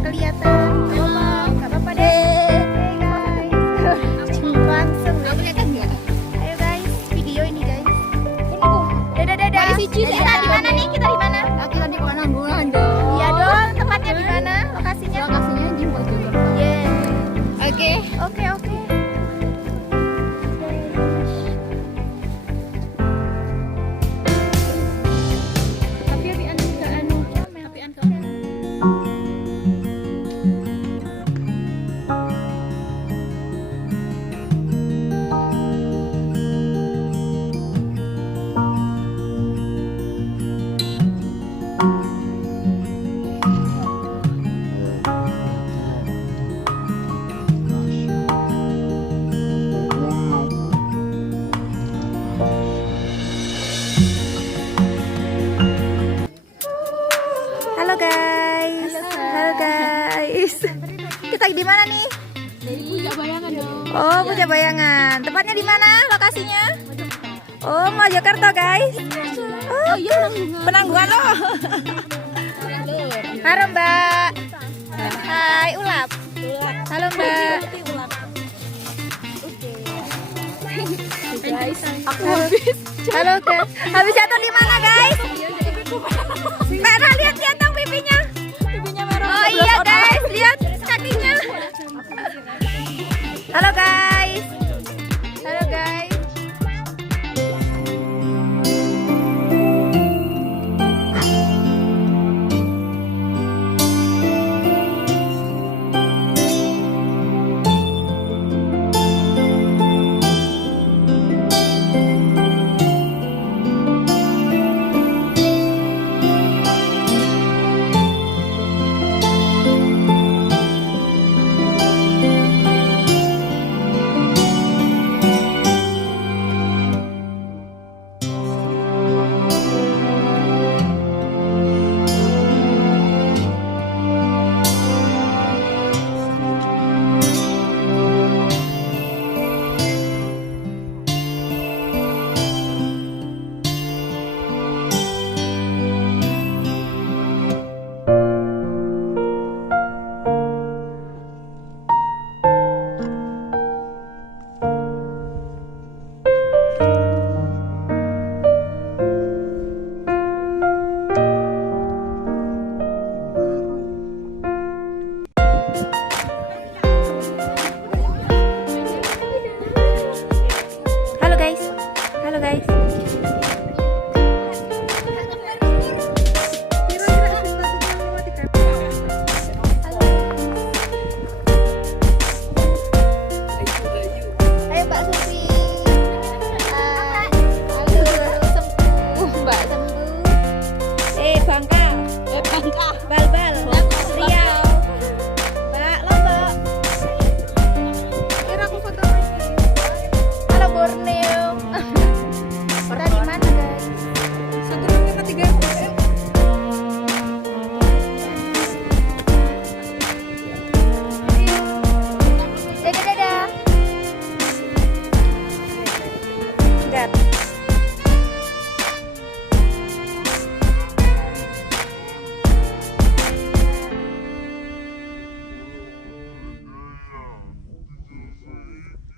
nggak kelihatan. Nggak apa-apa deh. Hey guys, langsung. Ayo guys, video ini guys. Dadah. Kita di mana nih? Kita di mana? Kita di Penanggungan dong. Iya dong. Tempatnya di mana? Lokasinya? Lokasinya di Mojokerto. Yeah. Oke. Halo guys. Kita di mana nih? Dari Puncak Bayangan dong. Oh, Puncak Bayangan. Tepatnya di mana lokasinya? Oh, Mojokerto guys. Oh, iya Penanggungan loh. Halo Mbak. Hai, Ulap. Halo Mbak. Guys, aku habis. Halo guys. Habis jatuh di mana guys? Merah, lihat dong pipinya. Pipinya merah. Oh iya guys, lihat kakinya. Halo guys.